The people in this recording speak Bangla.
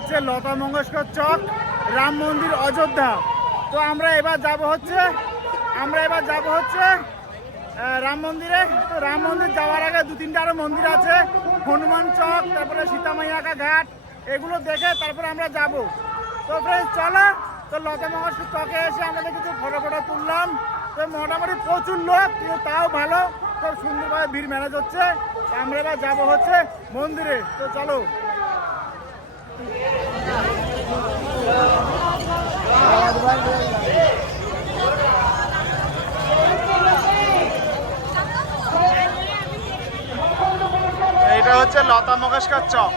হচ্ছে লতা মঙ্গেশকর চক, রাম মন্দির, অযোধ্যা। তো আমরা এবার যাব হচ্ছে রাম মন্দিরে। তো রাম মন্দির যাওয়ার আগে দু তিনটা আরো মন্দির আছে, হনুমান চক, তারপরে সীতামাইয়াকা ঘাট, এগুলো দেখে তারপরে আমরা যাব। তো ফ্রেন্ডস চলো, তো লতা মঙ্গেশকর চকে এসে আমাদের কিছু ফটো তুললাম। তো মোটামুটি প্রচুর লোক, কিন্তু তাও ভালো, খুব সুন্দরভাবে ভিড় ম্যানেজ হচ্ছে। আমরা এবার যাবো হচ্ছে মন্দিরে। তো চলো। এটা হচ্ছে লতা মঙ্গেশকর চক।